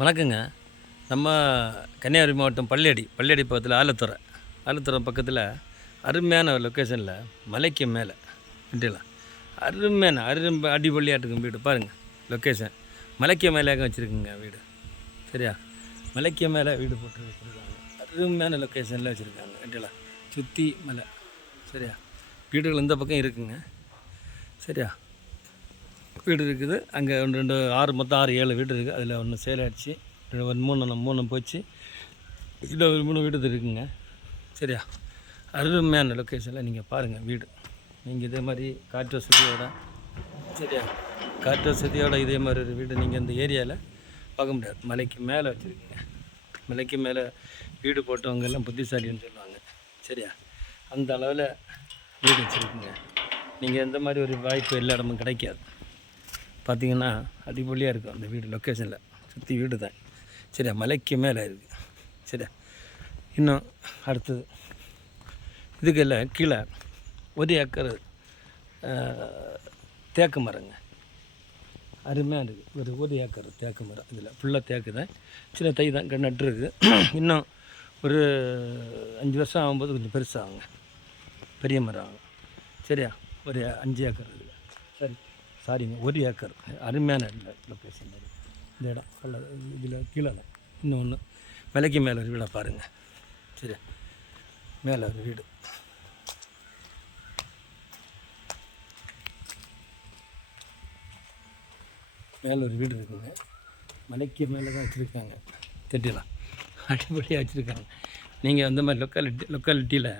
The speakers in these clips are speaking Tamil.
வணக்கங்க. நம்ம கன்னியாகுமரி மாவட்டம் பள்ளியடி பக்கத்தில் ஆலத்துறை பக்கத்தில் அருமையான ஒரு லொக்கேஷனில் மலைக்கு மேலே அப்படிங்களா அருமையான அடிப்பொலியாக இருக்கும் வீடு பாருங்கள். லொக்கேஷன் மலைக்கு மேலே வச்சுருக்குங்க வீடு. சரியா, மலைக்கு மேலே வீடு போட்டு வச்சுருக்காங்க. அருமையான லொக்கேஷனில் வச்சுருக்காங்க அப்படிங்களா, சுற்றி மலை. சரியா, வீடுகள் இந்த பக்கம் இருக்குங்க. சரியா, வீடு இருக்குது அங்கே ரெண்டு மொத்தம் 6-7 வீடு இருக்குது. அதில் ஒன்று சேல் ஆகிடுச்சு, ஒரு மூணு போச்சு, இதில் ஒரு 3 வீடு இருக்குங்க. சரியா, அருமையான லொக்கேஷனில் நீங்கள் பாருங்கள் வீடு. நீங்கள் இதே மாதிரி காற்று வசதியோட, சரியா, காற்று வசதியோட இதே மாதிரி ஒரு வீடு நீங்கள் இந்த ஏரியாவில் பார்க்க முடியாது. மலைக்கு மேலே வச்சுருக்கீங்க. மலைக்கு மேலே வீடு போட்டவங்க எல்லாம் புத்திசாலின்னு சொல்லுவாங்க. சரியா, அந்த அளவில் வீடு வச்சுருக்குங்க. நீங்கள் இந்த மாதிரி ஒரு வாய்ப்பு எல்லா இடமும் கிடைக்காது. பார்த்திங்கன்னா அடிப்பொலியாக இருக்கும் அந்த வீடு. லொக்கேஷனில் சுற்றி வீடு தான். சரியா, மலைக்கு மேலே இருக்குது. சரியா, இன்னும் அடுத்தது இதுக்கெல்லாம் கீழே 1 ஏக்கர் தேக்கு மரங்க. அருமையாக இருக்குது. 1 ஏக்கர் தேக்கு மரம். இதில் ஃபுல்லாக தேக்கு தான். சின்ன தை தான் நட்டுருக்கு. இன்னும் ஒரு 5 வருஷம் ஆகும்போது கொஞ்சம் பெருசாகுங்க, பெரிய மரம் ஆகும். சரியா, ஒரு 5 ஏக்கர் இருக்குது. சாரிங்க, 1 ஏக்கர். அருமையான லொக்கேஷன் இந்த இடம். இதில் கீழே இன்னொன்று மலைக்கு மேலே ஒரு வீடை பாருங்கள். சரி, மேலே ஒரு வீடு. மேலே ஒரு வீடு இருக்குங்க. மலைக்கு மேலே தான் வச்சுருக்காங்க. தெட்டிலாம் அடிப்படையாக வச்சுருக்காங்க. நீங்கள் அந்த மாதிரி லொக்காலிட்டியில்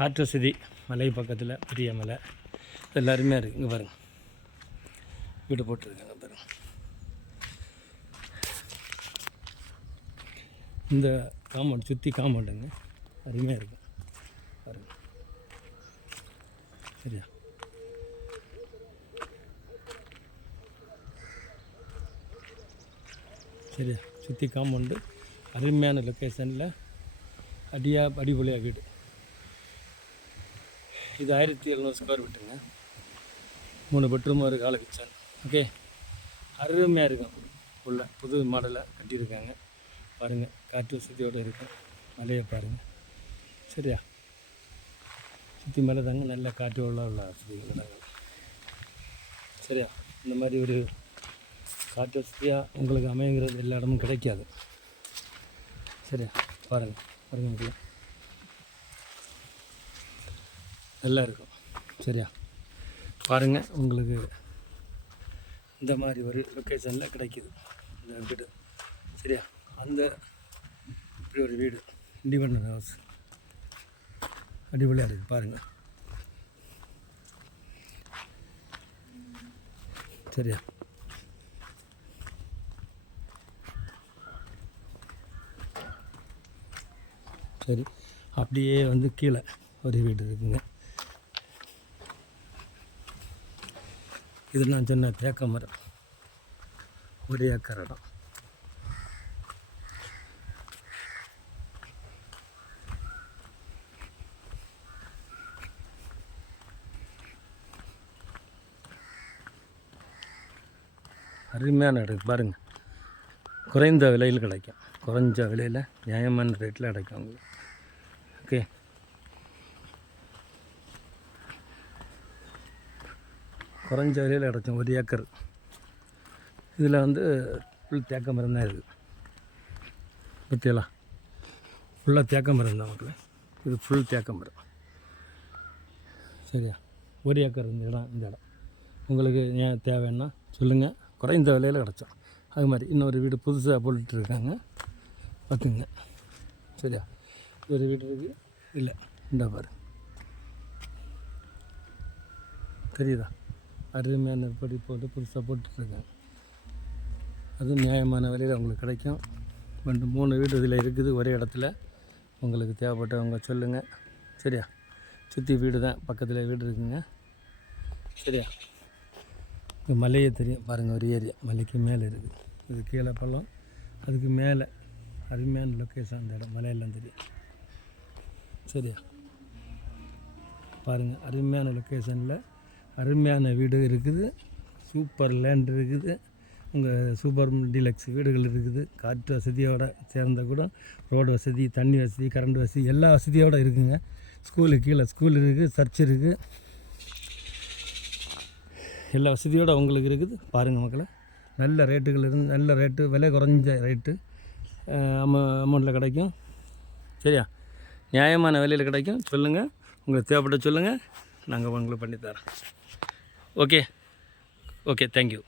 காற்று வசதி, மலை பக்கத்தில் பெரிய மலை எல்லாருமே இருக்குது. இங்கே பாருங்கள், வீடு போட்டிருக்காங்க பாருங்கள். இந்த காம்பவுண்ட் சுற்றி காம்பவுண்டுங்க அருமையாக இருக்கும் பாருங்கள். சரியா, சரியா, சுற்றி காம்பவுண்டு அருமையான லொக்கேஷனில் அடிப்பொலியாக வீடு. இது 1700 ஸ்கொயர் ஃபீட்டுங்க. 3 பெட்ரூம், ஒரு கால கிச்சன். ஓகே, அருமையாக இருக்கும். உள்ள புது மாடலாக கட்டியிருக்காங்க பாருங்கள். காற்று வசதியோடு இருக்கும். மலையை பாருங்கள். சரியா, சுற்றி மேலே தாங்க நல்ல காற்று உள்ள வசதிகள். சரியா, இந்த மாதிரி ஒரு காற்று வசதியாக உங்களுக்கு அமைங்கிறது எல்லா இடமும் கிடைக்காது. சரியா, பாருங்கள் பாருங்கள், நல்லா இருக்கும். சரியா, பாருங்கள், உங்களுக்கு இந்த மாதிரி ஒரு லொக்கேஷனில் கிடைக்கிது இந்த வீடு. சரியா, அந்த இப்படி ஒரு வீடு இண்டிபெண்டன்ட் ஹவுஸ் அடிப்படையாக இருக்குது பாருங்கள். சரியா, சரி, அப்படியே கீழே ஒரு வீடு இருக்குங்க. இது நான் சொன்ன தேக்க மரம், 1 ஏக்கர் இடம். அருமையான இடம் பாருங்கள். குறைந்த விலையில் கிடைக்கும். குறைஞ்ச விலையில் நியாயமான ரேட்டில் கிடைக்கும் உங்களுக்கு. ஓகே, குறைஞ்ச விலையில் கிடச்சோம். 1 ஏக்கர். இதில் ஃபுல் தேக்க மரம் தான் இருக்குது. பற்றியெல்லாம் ஃபுல்லாக தேக்க மரம் தான் உங்களுக்கு. இது ஃபுல் தேக்க மரம். சரியா, 1 ஏக்கர் இந்த இடம் உங்களுக்கு ஏன் தேவைன்னா சொல்லுங்கள். குறைந்த விலையில் கிடச்சோம். அது மாதிரி இன்னொரு வீடு புதுசாக போட்டுட்ருக்காங்க பார்த்துங்க. சரியா, ஒரு வீடு இருக்குது. இல்லை, இந்த பாரு தெரியுதா, அருமையான படி போட்டு புதுசாக போட்டுட்ருக்காங்க. அதுவும் நியாயமான விலையில் உங்களுக்கு கிடைக்கும். 3 வீடு இதில் இருக்குது ஒரே இடத்துல. உங்களுக்கு தேவைப்பட்டவங்க சொல்லுங்கள். சரியா, சுற்றி வீடு தான், பக்கத்தில் வீடு இருக்குங்க. சரியா, இந்த மலையே தெரியும் பாருங்கள். ஒரு ஏரியா மலைக்கு மேலே இருக்குது. இது கீழே பள்ளம், அதுக்கு மேலே அருமையான லொக்கேஷன். அந்த இடம் மலையெல்லாம் தெரியும். சரியா, பாருங்கள், அருமையான லொக்கேஷனில் அருமையான வீடு இருக்குது. சூப்பர் லேண்ட் இருக்குது. உங்கள் சூப்பர் டீலக்ஸ் வீடுகள் இருக்குது. காற்று வசதியோடு சேர்ந்த கூட ரோடு வசதி, தண்ணி வசதி, கரண்ட் வசதி எல்லா வசதியோடு இருக்குதுங்க. ஸ்கூலுக்கு கீழே ஸ்கூல் இருக்குது, சர்ச் இருக்குது, எல்லா வசதியோடு உங்களுக்கு இருக்குது. பாருங்கள் மக்களை, நல்ல ரேட்டுகள் இருந்து நல்ல ரேட்டு, விலை குறைஞ்ச ரேட்டு அமௌண்ட்டில் கிடைக்கும். சரியா, நியாயமான விலையில் கிடைக்கும். சொல்லுங்கள், உங்களுக்கு தேவைப்பட்ட சொல்லுங்கள், நாங்கள் உங்களுக்கு பண்ணித்தரோம். Okay, thank you.